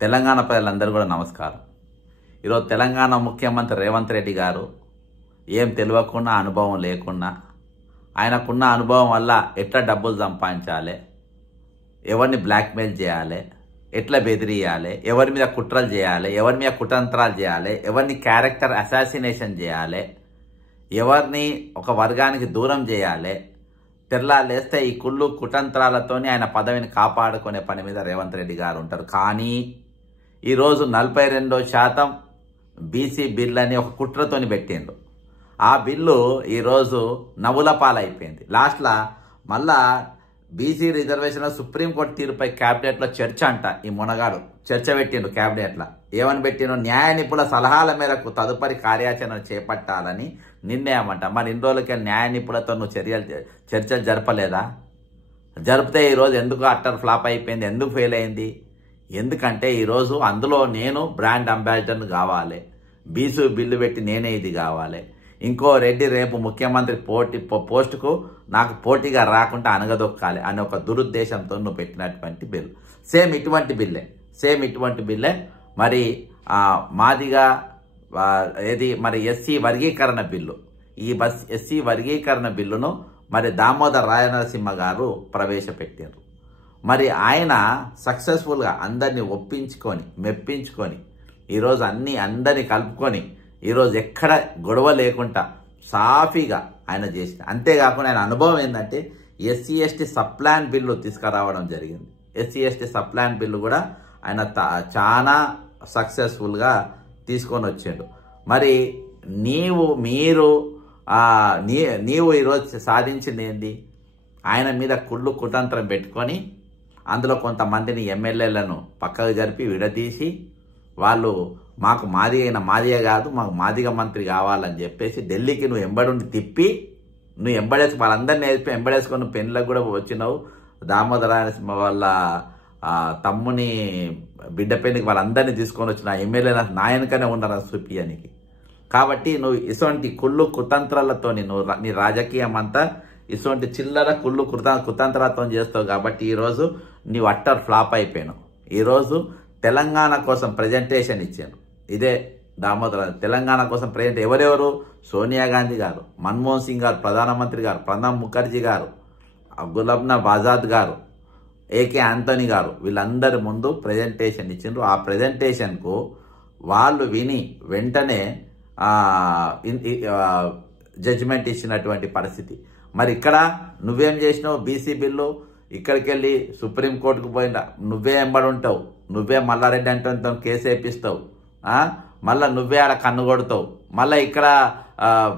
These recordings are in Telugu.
తెలంగాణ ప్రజలందరూ కూడా నమస్కారం. ఈరోజు తెలంగాణ ముఖ్యమంత్రి రేవంత్ రెడ్డి గారు ఏం తెలియకుండా అనుభవం లేకుండా ఆయనకున్న అనుభవం వల్ల ఎట్లా డబ్బులు సంపాదించాలి, ఎవరిని బ్లాక్మెయిల్ చేయాలి, ఎట్లా బెదిరియాలి, ఎవరి మీద కుట్రలు చేయాలి, ఎవరి మీద కుతంత్రాలు చేయాలి, ఎవరిని క్యారెక్టర్ అసాసినేషన్ చేయాలి, ఎవరిని ఒక వర్గానికి దూరం చేయాలి, తెల్లాలేస్తే ఈ కుళ్ళు కుతంత్రాలతోని ఆయన పదవిని కాపాడుకునే పని మీద రేవంత్ రెడ్డి గారు ఉంటారు. కానీ ఈరోజు 42% బీసీ బిల్ అని ఒక కుట్రతోని పెట్టిండు. ఆ బిల్లు ఈరోజు నవ్వుల పాలైపోయింది. లాస్ట్లో మళ్ళా బీసీ రిజర్వేషన్లో సుప్రీంకోర్టు తీరుపై క్యాబినెట్లో చర్చ అంట. ఈ మునగాడు చర్చ పెట్టిండు క్యాబినెట్లో. ఏమని పెట్టిండు? న్యాయ నిపుణుల సలహాల మేరకు తదుపరి కార్యాచరణ చేపట్టాలని నిర్ణయం అంట. మరి ఇన్ని రోజులకి న్యాయ నిపుణులతో నువ్వు చర్చలు జరపలేదా? జరిపితే ఈరోజు ఎందుకు అట్టర్ ఫ్లాప్ అయిపోయింది, ఎందుకు ఫెయిల్ అయింది? ఎందుకంటే ఈరోజు అందులో నేను బ్రాండ్ అంబాసిడర్ని కావాలి, బీసీ బిల్లు పెట్టి నేనే ఇది కావాలి, ఇంకో రెడ్డి రేపు ముఖ్యమంత్రి పోస్టుకు నాకు పోటీగా రాకుండా అనగదొక్కాలి అనే ఒక దురుద్దేశంతో నువ్వు పెట్టినటువంటి బిల్లు. సేమ్ ఇటువంటి బిల్లే మరి మాదిగా ఏది మరి ఎస్సీ వర్గీకరణ బిల్లు. ఈ ఎస్సీ వర్గీకరణ బిల్లును మరి దామోదర్ రాయనరసింహ గారు ప్రవేశపెట్టారు. మరి ఆయన సక్సెస్ఫుల్గా అందరినీ ఒప్పించుకొని మెప్పించుకొని ఈరోజు అందరినీ కలుపుకొని ఈరోజు ఎక్కడ గొడవ లేకుండా సాఫీగా ఆయన చేసిన. అంతేకాకుండా ఆయన అనుభవం ఏంటంటే ఎస్సీ ఎస్టీ సప్లాన్ బిల్లు తీసుకురావడం జరిగింది. ఎస్సీ ఎస్టీ సప్లాన్ బిల్లు కూడా ఆయన చాలా సక్సెస్ఫుల్గా తీసుకొని వచ్చాడు. మరి నీవు ఈరోజు సాధించింది ఏంది? ఆయన మీద కుళ్ళు కుతంత్రం పెట్టుకొని అందులో కొంతమందిని ఎమ్మెల్యేలను పక్కకు జరిపి విడదీసి వాళ్ళు మాకు మాదిగ కాదు, మాకు మాదిగ మంత్రి కావాలని చెప్పేసి ఢిల్లీకి నువ్వు ఎంబడుండి తిప్పి నువ్వు వాళ్ళందరినీ ఎంబడేసుకొని పెళ్ళికి కూడా వచ్చినావు. దామోదరాయనసింహ వాళ్ళ తమ్ముని బిడ్డ పెళ్లికి వాళ్ళందరినీ తీసుకొని వచ్చిన ఎమ్మెల్యే నాయనకనే ఉన్నారు చూపియానికి. కాబట్టి నువ్వు ఇటువంటి కుళ్ళు కుతంత్రాలతో నీ రాజకీయం అంతా ఇటువంటి చిల్లర కుళ్ళు కుతంత్రాలతో చేస్తావు. కాబట్టి ఈరోజు నీవు అట్టర్ ఫ్లాప్ అయిపోయాను. ఈరోజు తెలంగాణ కోసం ప్రజెంటేషన్ ఇచ్చాను. ఇదే దామోదర తెలంగాణ కోసం ఎవరెవరు? సోనియా గాంధీ గారు, మన్మోహన్ సింగ్ గారు ప్రధానమంత్రి గారు, ప్రణబ్ ముఖర్జీ గారు, గులాబ్ నబీ ఆజాద్ గారు, ఏకే ఆంటోనీ గారు, వీళ్ళందరి ముందు ప్రజెంటేషన్ ఇచ్చిండ్రు. ఆ ప్రజెంటేషన్కు వాళ్ళు విని వెంటనే జడ్జిమెంట్ ఇచ్చినటువంటి పరిస్థితి. మరి ఇక్కడ నువ్వేం చేసినావు? బీసీ బిల్లు ఇక్కడికి వెళ్ళి సుప్రీంకోర్టుకు పోయినా నువ్వే ఎంబడి ఉంటావు, నువ్వే మల్లారెడ్డి అంటే కేసు వేపిస్తావు, మళ్ళీ నువ్వే ఆడ కన్ను కొడతావు, మళ్ళీ ఇక్కడ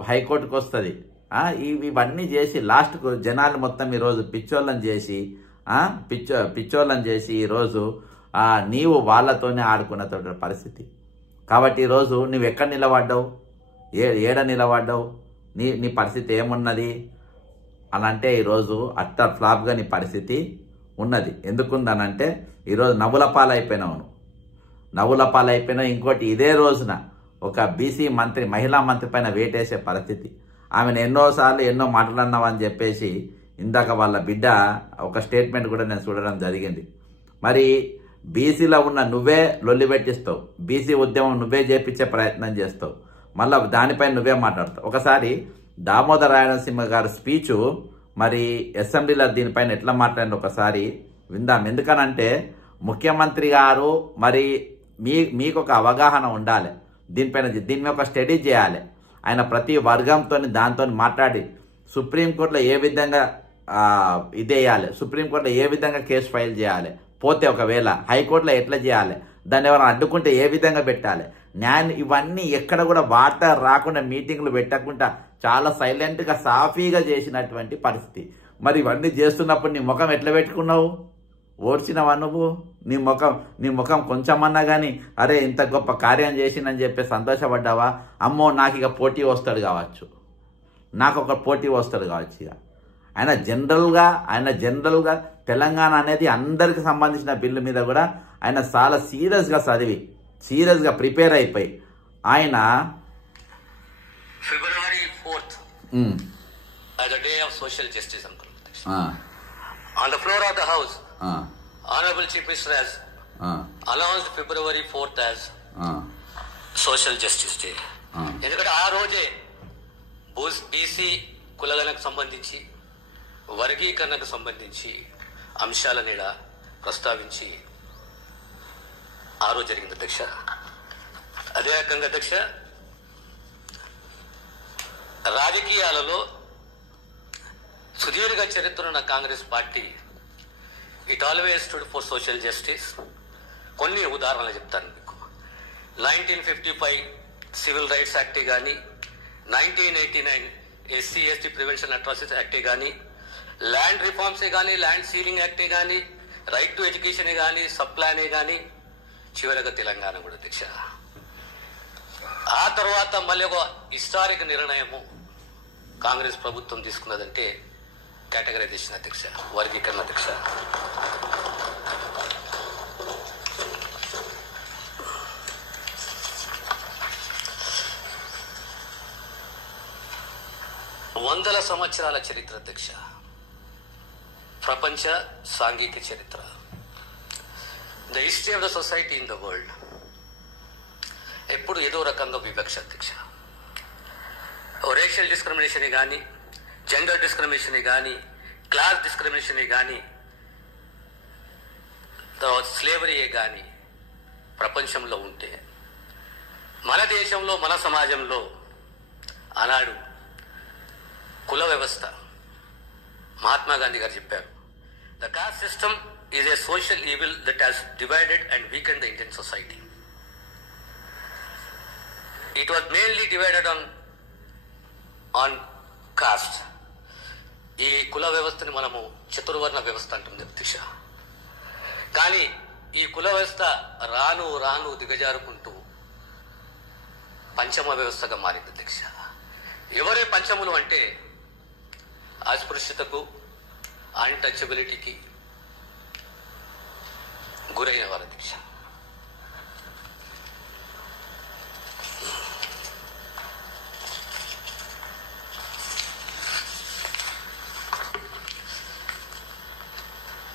హైకోర్టుకు వస్తుంది. ఇవన్నీ చేసి లాస్ట్కు జనాలు మొత్తం ఈరోజు పిచ్చోళ్ళని చేసి ఈరోజు నీవు వాళ్ళతోనే ఆడుకున్న పరిస్థితి. కాబట్టి ఈరోజు నువ్వు ఎక్కడ నిలబడ్డావు, ఏడ నిలబడ్డావు, నీ పరిస్థితి ఏమున్నది అని అంటే ఈరోజు అట్టర్ ఫ్లాప్గా నీ పరిస్థితి ఉన్నది. ఎందుకుందనంటే ఈరోజు నవ్వుల పాలైపోయినావు. ఇంకోటి ఇదే రోజున ఒక బీసీ మంత్రి, మహిళా మంత్రి పైన వేటేసే పరిస్థితి. ఆమెను ఎన్నోసార్లు ఎన్నో మాటలన్నావని చెప్పేసి ఇందాక వాళ్ళ బిడ్డ ఒక స్టేట్మెంట్ కూడా నేను చూడడం జరిగింది. మరి బీసీలో ఉన్న నువ్వే లొల్లి పెట్టిస్తావు, బీసీ ఉద్యమం నువ్వే చేపించే ప్రయత్నం చేస్తావు, మళ్ళీ దానిపైన నువ్వే మాట్లాడతావు. ఒకసారి దామోదర్ రాయనరసింహ గారు స్పీచు మరి అసెంబ్లీలో దీనిపైన ఎట్లా మాట్లాడిన ఒకసారి విందాం. ఎందుకనంటే ముఖ్యమంత్రి గారు మరి మీకు ఒక అవగాహన ఉండాలి దీని మీద ఒక స్టడీ చేయాలి. ఆయన ప్రతి వర్గంతో దాంతో మాట్లాడి సుప్రీంకోర్టులో ఏ విధంగా ఇదేయాలి, సుప్రీంకోర్టులో ఏ విధంగా కేసు ఫైల్ చేయాలి, పోతే ఒకవేళ హైకోర్టులో ఎట్లా చేయాలి, దాన్ని ఎవరైనా అడ్డుకుంటే ఏ విధంగా పెట్టాలి, న్యాయం ఇవన్నీ ఎక్కడ కూడా వార్త రాకుండా మీటింగ్లు పెట్టకుండా చాలా సైలెంట్గా సాఫీగా చేసినటువంటి పరిస్థితి. మరి ఇవన్నీ చేస్తున్నప్పుడు నీ ముఖం ఎట్లా పెట్టుకున్నావు? ఓడ్చినవా నువ్వు? నీ ముఖం కొంచెమన్నా కానీ అరే ఇంత గొప్ప కార్యం చేసిందని చెప్పి సంతోషపడ్డావా? అమ్మో నాకు ఇక పోటీ వస్తాడు కావచ్చు, నాకు ఒక పోటీ వస్తాడు కావచ్చు. ఇక ఆయన జనరల్గా తెలంగాణ అనేది అందరికి సంబంధించిన బిల్లు మీద కూడా ఆయన చాలా సీరియస్గా చదివి సీరియస్గా ప్రిపేర్ అయిపోయి ఆయన February 4th as a day of social justice and corruption. On the floor of the House, Honorable Chief Minister has announced February 4th as Social Justice Day. ఎందుకంటే ఆ రోజే బీసీ కులగణకు సంబంధించి వర్గీకరణకు సంబంధించి అంశాల నీడ ప్రస్తావించి ఆ రోజు జరిగింది అధ్యక్ష. అదే రకంగా అధ్యక్ష, రాజకీయాలలో సుదీర్ఘ చరిత్ర ఉన్న Congress party it always stood for social justice. కొన్ని ఉదాహరణలు చెప్తాను మీకు. 1955 సివిల్ రైట్స్ యాక్టే కానీ, 1989 ఎస్సీ ఎస్టీ ప్రివెన్షన్ అట్రాసిటీస్ యాక్టే కానీ, ల్యాండ్ రిఫార్మ్సే కానీ, ల్యాండ్ సీలింగ్ యాక్టే కానీ, రైట్ టు ఎడ్యుకేషనే కానీ, సబ్ ప్లానే కానీ, చివరగా తెలంగాణ కూడా అధ్యక్ష. ఆ తర్వాత మళ్ళీ ఒక హిస్టారిక్ నిర్ణయము కాంగ్రెస్ ప్రభుత్వం తీసుకున్నదంటే కేటగరైజేషన్ అధ్యక్ష, వర్గీకరణ అధ్యక్ష. వందల సంవత్సరాల చరిత్ర అధ్యక్ష, ప్రపంచ సాంఘిక చరిత్ర, the history of the society in the world. ఎప్పుడు ఏదో రకంగా వివక్ష అధ్యక్ష. రేషియల్ డిస్క్రిమినేషన్ కానీ, జెండర్ డిస్క్రిమినేషన్ కానీ, క్లాస్ డిస్క్రిమినేషన్ కానీ, తర్వాత స్లేవరీయే కానీ ప్రపంచంలో ఉంటే, మన దేశంలో మన సమాజంలో ఆనాడు కుల వ్యవస్థ, మహాత్మా గాంధీ గారు చెప్పారు, the cost system is a social evil that has divided and weekend the Indian society. It was mainly divided on cost. ఈ కుల వ్యవస్థని మనము చతుర్వర్ణ వ్యవస్థ అంటుంది అధ్యక్ష. కానీ ఈ కుల వ్యవస్థ రాను రాను దిగజారుకుంటూ పంచమ వ్యవస్థగా మారింది అధ్యక్ష. ఎవరే పంచములు అంటే అస్పృశ్యతకు, అన్టచబిలిటీకి గురైన వారు అధ్యక్ష.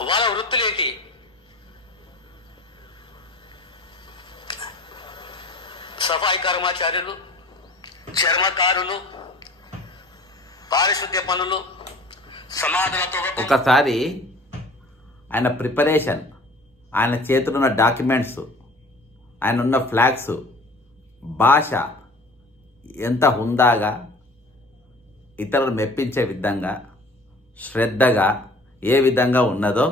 వాళ్ళ వృత్తులేంటి? సఫాయి కర్మచారులు, చర్మకారులు, పారిశుద్ధ్య పనులు, సమాధులతో. ఒకసారి ఆయన ప్రిపరేషన్, ఆయన చేతులు ఉన్న డాక్యుమెంట్స్, ఆయన ఉన్న ఫ్లాగ్స్, భాష ఎంత హుందాగా, ఇతరులు మెప్పించే విధంగా, శ్రద్ధగా ఏ విధంగా ఉన్నదో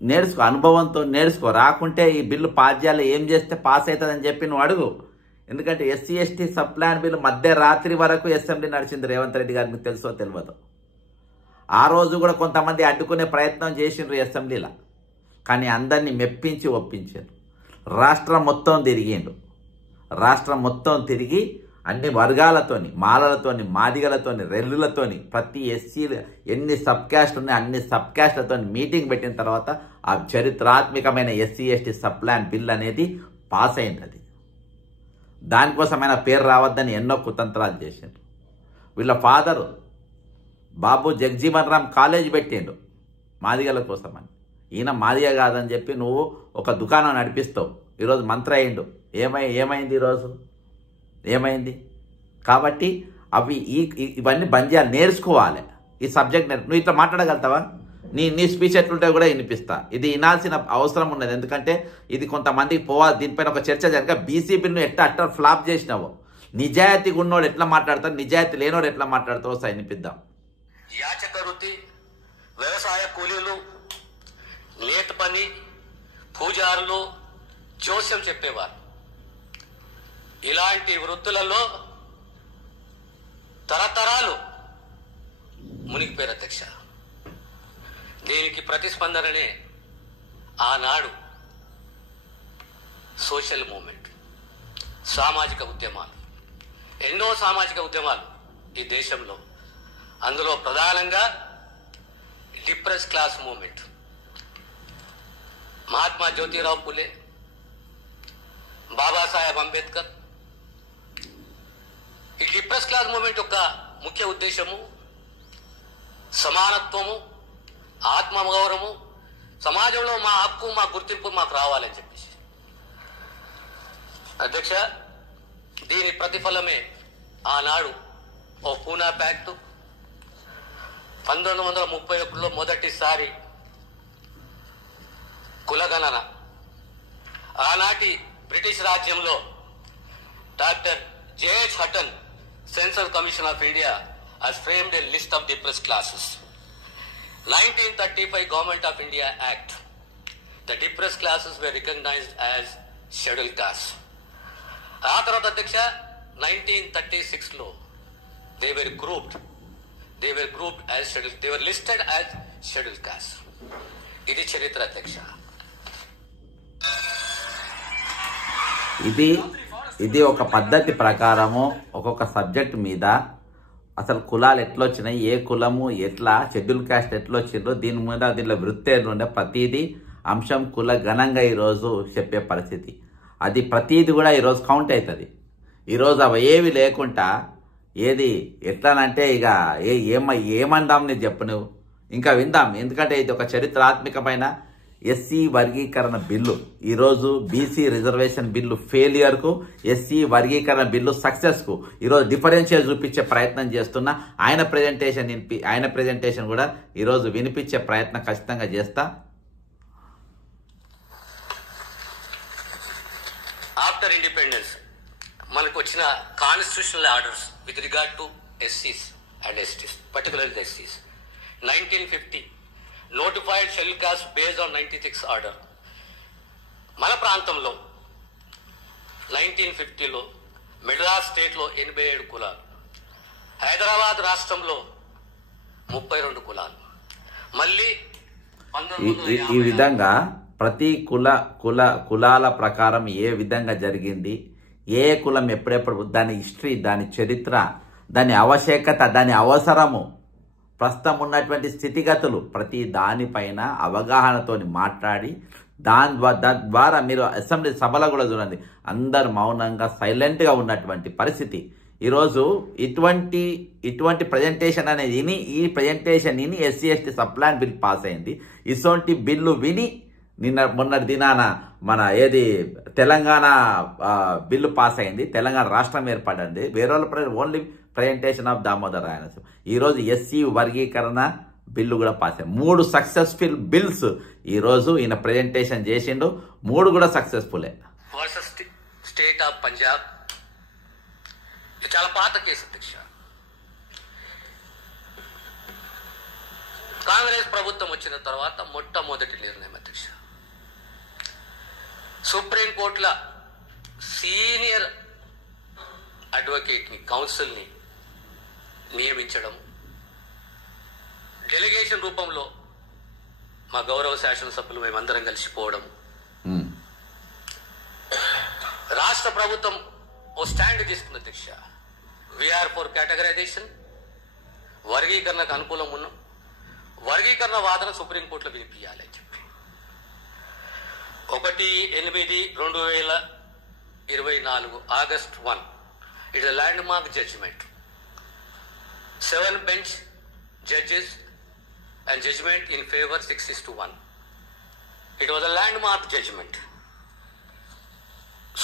నేర్చుకో, అనుభవంతో నేర్చుకో. రాకుంటే ఈ బిల్లు పాస్ చేయాలి, ఏం చేస్తే పాస్ అవుతుందని చెప్పి నువ్వు అడుగు. ఎందుకంటే SC ST sub plan bill మధ్యరాత్రి వరకు అసెంబ్లీ నడిచింది రేవంత్ రెడ్డి గారికి, మీకు తెలుసో తెలియదు. ఆ రోజు కూడా కొంతమంది అడ్డుకునే ప్రయత్నం చేసిండ్రు అసెంబ్లీలో, కానీ అందరినీ మెప్పించి ఒప్పించారు. రాష్ట్రం మొత్తం తిరిగిండు. రాష్ట్రం మొత్తం తిరిగి అన్ని వర్గాలతోని, మాలలతోని, మాదిగలతోని, రెల్లులతోని, ప్రతి ఎస్సీ ఎన్ని సబ్ క్యాస్ట్ ఉన్నాయి అన్ని సబ్ క్యాస్ట్లతో మీటింగ్ పెట్టిన తర్వాత ఆ చరిత్రాత్మకమైన SC ST sub plan bill అనేది పాస్ అయింది. అది దానికోసమైన పేరు రావద్దని ఎన్నో కుతంత్రాలు చేశారు. వీళ్ళ ఫాదరు బాబు జగజీవన్ రామ్ కాలేజ్ పెట్టిండు మాదిగల కోసమని. ఈయన మాదిగ కాదని చెప్పి నువ్వు ఒక దుకాణం నడిపిస్తావు. ఈరోజు మంత్రి అయిండు. ఏమైంది ఈరోజు? ఏమైంది? కాబట్టి అవి ఇవన్నీ బంద్ చేయాలి, నేర్చుకోవాలి. ఈ సబ్జెక్ట్ నువ్వు ఇట్లా మాట్లాడగలుగుతావా? నీ స్పీచ్ ఎట్లుంటే కూడా వినిపిస్తా. ఇది వినాల్సిన అవసరం ఉన్నది. ఎందుకంటే ఇది కొంతమందికి పోవాలి. దీనిపైన ఒక చర్చ జరిగా బీసీ బిల్లును ఎట్లా ఫ్లాప్ చేసినావో, నిజాయితీ ఉన్నోడు ఎట్లా మాట్లాడతారు, నిజాయితీ లేనోడు ఎట్లా మాట్లాడతారో ఒకసారి వినిపిద్దాం. యాచక వృత్తి, వ్యవసాయ కూలీలు, నేత పని, పూజారులు, జోస్యం చెప్పేవారు, ఇలాంటి వృత్తులలో తరతరాలు మునిగిపోయారు అధ్యక్ష. దీనికి ప్రతిస్పందననే ఆనాడు సోషల్ మూవ్మెంట్, సామాజిక ఉద్యమాలు, ఎన్నో సామాజిక ఉద్యమాలు ఈ దేశంలో. అందులో ప్రధానంగా depress class movement, Mahatma Jyotirao Phule, Babasaheb Ambedkar. ఈ డిప్రెస్ క్లాస్ మూవ్మెంట్ యొక్క ముఖ్య ఉద్దేశము సమానత్వము, ఆత్మగౌరవము, సమాజంలో మా హక్కు, మా గుర్తింపు మాకు రావాలని చెప్పేసి. అధ్యక్ష, దీని ప్రతిఫలమే ఆనాడు ఓ పూనా ప్యాక్టు, 1931లో మొదటిసారి కులగణన. ఆనాటి బ్రిటిష్ రాజ్యంలో doctor JH Hutton, census commission of India, has framed a list of depressed classes. 1935 Government of India Act, the depressed classes were recognized as scheduled castes. ఆ తర్వాత అధ్యక్ష 1936లో they were grouped as scheduled, they were listed as scheduled castes. ఇది చరిత్ర అధ్యక్ష. ఇది ఒక పద్ధతి ప్రకారము ఒక్కొక్క సబ్జెక్ట్ మీద అసలు కులాలు ఎట్లా వచ్చినాయి, ఏ కులము ఎట్లా, షెడ్యూల్ కాస్ట్ ఎట్లా వచ్చిందో దీని మీద దీనిలో వృత్తి ఉండే ప్రతిదీ అంశం కుల ఘనంగా ఈరోజు చెప్పే పరిస్థితి. అది ప్రతిదీ కూడా ఈరోజు కౌంట్ అవుతుంది. ఈరోజు అవి ఏవి లేకుండా ఏది ఎట్లానంటే ఇక ఏమందాం నేను చెప్పు నువ్వు ఇంకా విందాం. ఎందుకంటే ఇది ఒక చరిత్రాత్మకమైన ఎస్సీ వర్గీకరణ బిల్లు. ఈరోజు బీసీ రిజర్వేషన్ బిల్లు ఫెయిలియర్కు, ఎస్సీ వర్గీకరణ బిల్లు సక్సెస్కు ఈరోజు డిఫరెన్షియల్ చూపించే ప్రయత్నం చేస్తున్నా. ఆయన ప్రెజెంటేషన్ కూడా ఈరోజు వినిపించే ప్రయత్నం ఖచ్చితంగా చేస్తా. ఆఫ్టర్ ఇండిపెండెన్స్ మనకు వచ్చిన constitutional orders with regard to ఎస్సీస్ and ఎస్టీస్, particularly ఎస్సీస్, 1950 notified schedule caste based on 96 order. మన ప్రాంతంలో 1950లో మెడ్రాస్ స్టేట్లో 87 కులాలు, హైదరాబాద్ రాష్ట్రంలో 32 కులాలు. మళ్ళీ ఈ విధంగా ప్రతి కులాల ప్రకారం ఏ విధంగా జరిగింది, ఏ కులం ఎప్పుడెప్పుడు, దాని హిస్టరీ, దాని చరిత్ర, దాని ఆవశ్యకత, దాని అవసరము, ప్రస్తుతం ఉన్నటువంటి స్థితిగతులు, ప్రతి దానిపైన అవగాహనతో మాట్లాడి దాని ద్వారా మీరు అసెంబ్లీ సభలో కూడా చూడండి అందరు మౌనంగా సైలెంట్గా ఉన్నటువంటి పరిస్థితి. ఈరోజు ఇటువంటి ప్రజెంటేషన్ అనేది ఈ ప్రజెంటేషన్ విని SC ST subplan bill pass అయింది. ఇటువంటి బిల్లు విని మొన్నటి దినాన మన తెలంగాణ బిల్లు పాస్ అయింది, తెలంగాణ రాష్ట్రం ఏర్పడింది. వేరే ఓన్లీ ప్రజెంటేషన్ ఆఫ్ దామోదర్ రాయనసింహ. ఈరోజు ఎస్సీ వర్గీకరణ బిల్లు కూడా పాస్ అయ్యింది. 3 సక్సెస్ఫుల్ బిల్స్ ఈరోజు ఈయన ప్రజెంటేషన్ చేసిండు. 3 కూడా సక్సెస్ఫుల్లే. స్టేట్ ఆఫ్ పంజాబ్ చాలా పాత కేసు అధ్యక్ష. కాంగ్రెస్ ప్రభుత్వం వచ్చిన తర్వాత మొట్టమొదటి నిర్ణయం అధ్యక్ష, సుప్రీంకోర్టుల సీనియర్ అడ్వకేట్ని, కౌన్సిల్ని నియమించడం, డెలిగేషన్ రూపంలో మా గౌరవ శాసనసభ్యులు మేమందరం కలిసిపోవడం, రాష్ట్ర ప్రభుత్వం ఓ స్టాండ్ తీసుకుంది అధ్యక్ష. వీఆర్ ఫర్ కేటగరైజేషన్, వర్గీకరణకు అనుకూలం ఉన్నాం, వర్గీకరణ వాదన సుప్రీంకోర్టులో వినిపించాలి అని చెప్పి 1/8/2024 August 1 it is a landmark judgment. 7 bench judges and judgment in favor 6-1. It was a landmark judgment.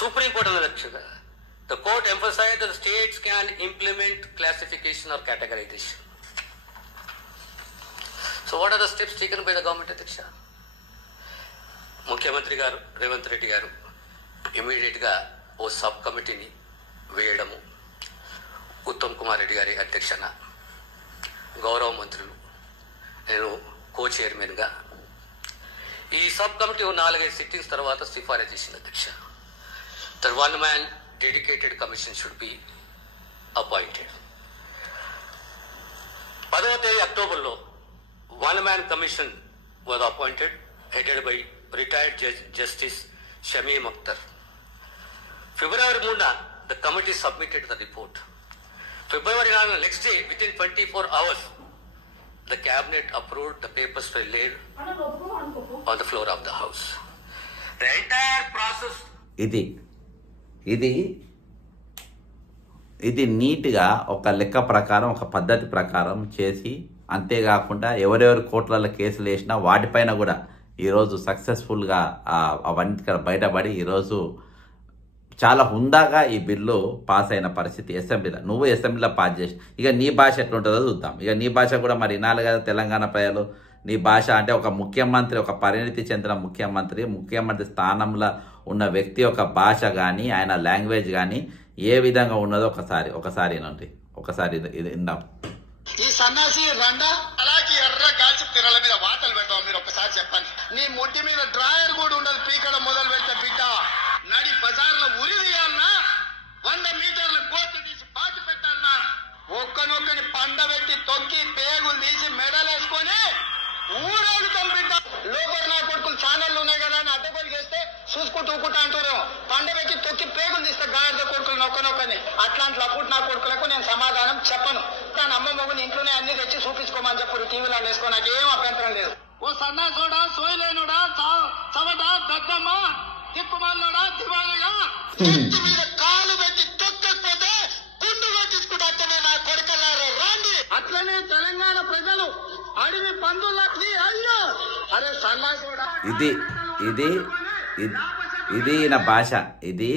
Supreme Court election, the court emphasized that the states can implement classification or categorization. So what are the steps taken by the government అధ్యక్ష? ముఖ్యమంత్రి గారు రేవంత్ రెడ్డి గారు ఇమీడియట్గా ఓ సబ్ కమిటీని వేయడము, ఉత్తమ్ కుమార్ రెడ్డి గారి అధ్యక్షన, గౌరవ మంత్రులు, నేను కో చైర్మన్గా, ఈ సబ్ కమిటీ 4-5 సిట్టింగ్స్ తర్వాత సిఫారసు చేసింది అధ్యక్ష. The one man dedicated commission should be appointed. 10వ తేదీ అక్టోబర్లో one man commission was appointed, headed by retired Justice Shamim Akhtar. February 3, the committee submitted the report. February 9, next day, within 24 hours, the cabinet approved, the papers were laid on the floor of the house. The entire process. ఇది నీట్గా ఒక లెక్క ప్రకారం, ఒక పద్ధతి ప్రకారం చేసి, అంతేకాకుండా ఎవరెవరు కోర్టులలో కేసులు వేసినా వాటిపైన కూడా ఈరోజు సక్సెస్ఫుల్గా అవన్నీ బయటపడి ఈరోజు చాలా హుందాగా ఈ బిల్లు పాస్ అయిన పరిస్థితి అసెంబ్లీలో. నువ్వు అసెంబ్లీలో పాస్ చేసి ఇక నీ భాష ఎట్లుంటుందో చూద్దాం. ఇక నీ భాష కూడా మరి వినాలి కదా తెలంగాణ ప్రజలు. నీ భాష అంటే ఒక ముఖ్యమంత్రి, ఒక పరిణితి చెందిన ముఖ్యమంత్రి స్థానంలో ఉన్న వ్యక్తి యొక్క భాష కానీ ఆయన లాంగ్వేజ్ కానీ ఏ విధంగా ఉన్నదో ఒకసారి వినండి. ఇది విందాం. ఈ సన్నాసి రండా అలాగే ఎర్ర గాల్చి పిర్రల మీద వాతలు పెడతావు మీరు ఒక్కసారి చెప్పండి. నీ మొట్టి మీద డ్రాయర్ కూడా ఉండదు పీకడం మొదలు పెడితే బిడ్డ నడి బజార్లో ఉరి తీయాలన్నా 100 మీటర్ల గోట్లు తీసి పాతి పెట్టాలన్నా ఒక్కనొక్కని పండబెట్టి తొక్కి పేగులు తీసి మెడలేసుకొని ఊరేగుతాం బిడ్డ. లోపల నా కొడుకులు ఛానళ్ళు ఉన్నాయి కదా అని అడ్డగోలు చేస్తే చూసుకుంటూ అంటారు. పండబెట్టి తొక్కి పేగులు తీస్తే గాడిద కొడుకులు నొక్కనొక్కని అట్లాంటి లప్పుడు నా కొడుకులకు నేను సమాధానం చెప్పను. తన అమ్మ మొగుని ఇంట్లోనే అన్ని తెచ్చి చూపించుకోమని చెప్పు టీవీలో వేసుకో, నాకేం అభ్యంతరం లేదు. ఓ సన్నాసోడా, సోయలేనుడా, చవట, పెద్దమ్మ, తిప్పుమల్లోడా, దివాళగా మీద కాలు పెట్టి తొక్కకపోతే గుండు కొట్టించుకుంటే నా కొడుకలారా రాండి. అట్లనే తెలంగాణ ప్రజలు అడవి పందులకి అయ్యో అరే సన్నాసోడా. ఇది ఈయన భాష, ఇది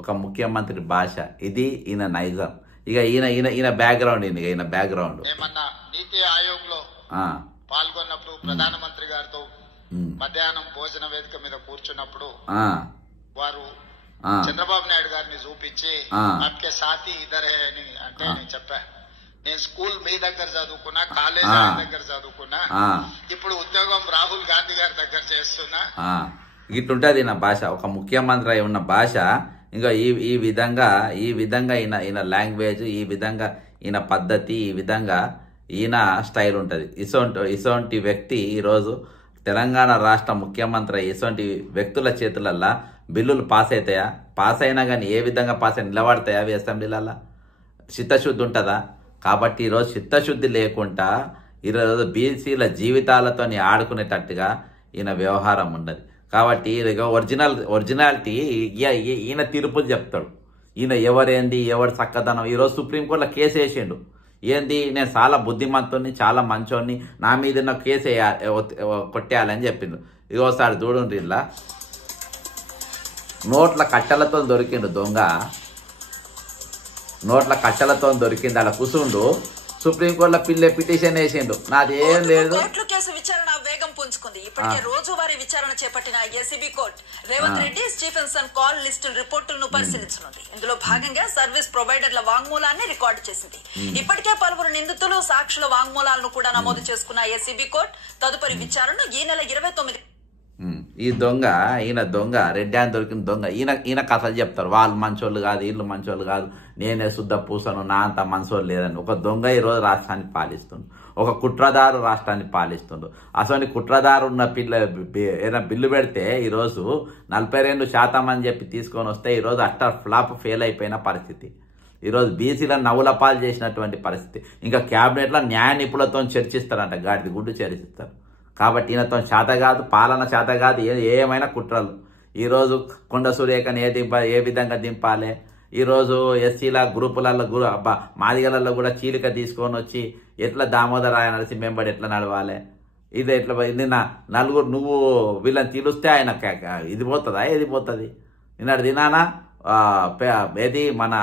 ఒక ముఖ్యమంత్రి భాష, ఇది ఈయన నైజం. ఇక ఈయన బ్యాక్గ్రౌండ్ ఈయన బ్యాక్గ్రౌండ్ ఏమన్నా నీతి ఆయోగ్ లో పాల్గొన్నప్పుడు ప్రధానమంత్రి గారితో మధ్యాహ్నం భోజన వేదిక మీద కూర్చున్నప్పుడు వారు చంద్రబాబు నాయుడు గారిని చూపించి అట్కే సాతి ఇద్దరే అని అంటే నేను చెప్పా, నేను స్కూల్ మీ దగ్గర చదువుకున్నా, కాలేజ్ దగ్గర చదువుకున్నా, ఇప్పుడు ఉద్యోగం రాహుల్ గాంధీ గారి దగ్గర చేస్తున్నా. ఇట్లుంటది నా భాష, ఒక ముఖ్యమంత్రి అయి ఉన్న భాష. ఇంకా ఈ విధంగా ఈయన లాంగ్వేజ్, ఈ విధంగా ఈయన పద్ధతి, ఈ విధంగా ఈయన స్టైల్ ఉంటుంది. ఇసోంటి వ్యక్తి ఈరోజు తెలంగాణ రాష్ట్ర ముఖ్యమంత్రి, ఇసోంటి వ్యక్తుల చేతులల్లా బిల్లులు పాస్ అవుతాయా? పాస్ అయినా కానీ ఏ విధంగా పాస్ అయినా నిలబడతాయా అవి అసెంబ్లీలల్లా? చిత్తశుద్ధి ఉంటుందా? కాబట్టి ఈరోజు చిత్తశుద్ధి లేకుండా ఈరోజు బీసీల జీవితాలతో ఆడుకునేటట్టుగా ఈయన వ్యవహారం ఉన్నది. కాబట్టి ఒరిజినాలిటీ ఈయన తీర్పులు చెప్తాడు. ఈయన ఎవరేంది, ఎవరు చక్కదనం. ఈరోజు సుప్రీంకోర్టులో కేసు వేసిండు. ఏంది, నేను చాలా బుద్ధిమంతుని, చాలా మంచోని, నా మీద కేసు కొట్టేయాలని చెప్పిండు. ఇగోసారి చూడండి, ఇలా నోట్ల కట్టెలతో దొరికిండు దొంగ, నోట్ల కట్టెలతో దొరికింది. అలా కూసుండు సుప్రీంకోర్టులో పిటిషన్ వేసిండు. నాది ఏం లేదు. కోర్టులో కేసు విచారణ వేగం పుంజుకుంది. ఇప్పటికే రోజువారీ విచారణ చేపట్టిన ACB court Revanth Reddy, Stephenson call list రిపోర్టులను పరిశీలించనుంది. ఇందులో భాగంగా సర్వీస్ ప్రొవైడర్ల వాంగ్మూలాన్ని రికార్డు చేసింది. ఇప్పటికే పలువురు నిందితులు, సాక్షుల వాంగ్మూలాలను కూడా నమోదు చేసుకున్న ఏసీబీ కోర్టు తదుపరి విచారణను ఈ నెల 29. ఈయన దొంగ రెడ్డి అని దొరికిన దొంగ. ఈయన కథలు చెప్తారు, వాళ్ళు మంచోళ్ళు కాదు, వీళ్ళు మంచోళ్ళు కాదు, నేనే శుద్ధ పూసను, నా అంత మంచోళ్ళు లేదని. ఒక దొంగ ఈరోజు రాష్ట్రాన్ని పాలిస్తుండు, ఒక కుట్రదారు రాష్ట్రాన్ని పాలిస్తుండు. అసలు కుట్రదారు ఉన్న ఏదైనా బిల్లు పెడితే ఈరోజు 42% అని చెప్పి తీసుకొని వస్తే ఈరోజు అట్టర్ ఫ్లాప్ ఫెయిల్ అయిపోయిన పరిస్థితి. ఈరోజు బీసీలను నవ్వులపాలు చేసినటువంటి పరిస్థితి. ఇంకా క్యాబినెట్లో న్యాయ నిపుణులతో చర్చిస్తారంట, గాడిది గుడ్డు చర్చిస్తారు. కాబట్టి ఈయనతో చేత కాదు, పాలన చేత కాదు, ఏమైనా కుట్రలు. ఈరోజు కొండ సురేఖని ఏ విధంగా దింపాలి, ఈరోజు ఎస్సీల గ్రూపులలో మాదిగలలో కూడా చీలిక తీసుకొని వచ్చి ఎట్లా దామోదర నరసింహ వెంబడి ఎట్లా నడవాలి, ఇది ఎట్లా నిన్న నలుగురు నువ్వు వీళ్ళని తీలుస్తే ఆయన ఇది పోతుందా, ఏది పోతుంది? నిన్నటి దినాన ఏది మన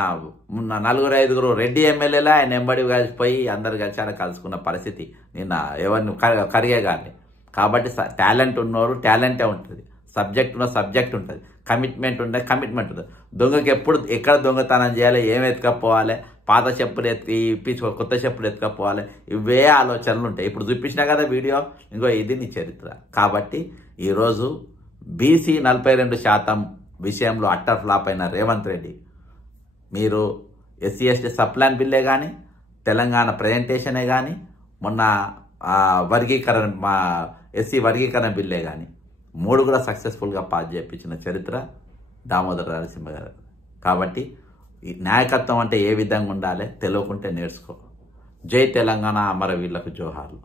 4-5 రెడ్డి ఎమ్మెల్యేలా ఆయన వెంబడి కలిసిపోయి అందరు కలిసి కలుసుకున్న పరిస్థితి నిన్న ఎవరిని కరిగే కానీ. కాబట్టి టాలెంట్ ఉన్నవారు టాలెంటే ఉంటుంది, సబ్జెక్ట్ ఉన్న సబ్జెక్ట్ ఉంటుంది, కమిట్మెంట్ ఉంటే కమిట్మెంట్ ఉంటుంది. దొంగకి ఎప్పుడు ఎక్కడ దొంగతనం చేయాలి, ఏం ఎత్తుకపోవాలి, పాత చెప్పులు ఇప్పించుకో, కొత్త చెప్పులు ఎత్తుకపోవాలి, ఇవే ఆలోచనలు ఉంటాయి. ఇప్పుడు చూపించినా కదా వీడియో, ఇంకో ఇది నీ చరిత్ర. కాబట్టి ఈరోజు బీసీ 42% విషయంలో అట్టర్ ఫ్లాప్ అయిన రేవంత్ రెడ్డి, మీరు ఎస్సీ ఎస్టీ సప్లాన్ బిల్లే కానీ, తెలంగాణ ప్రజెంటేషనే కానీ, మొన్న ఎస్సీ వర్గీకరణ బిల్లే కానీ 3 కూడా సక్సెస్ఫుల్గా పాస్ చేయించిన చరిత్ర దామోదర నరసింహ గారు. కాబట్టి నాయకత్వం అంటే ఏ విధంగా ఉండాలి తెలియకుంటే నేర్చుకో. జై తెలంగాణ, అమరవీరులకు జోహార్లు.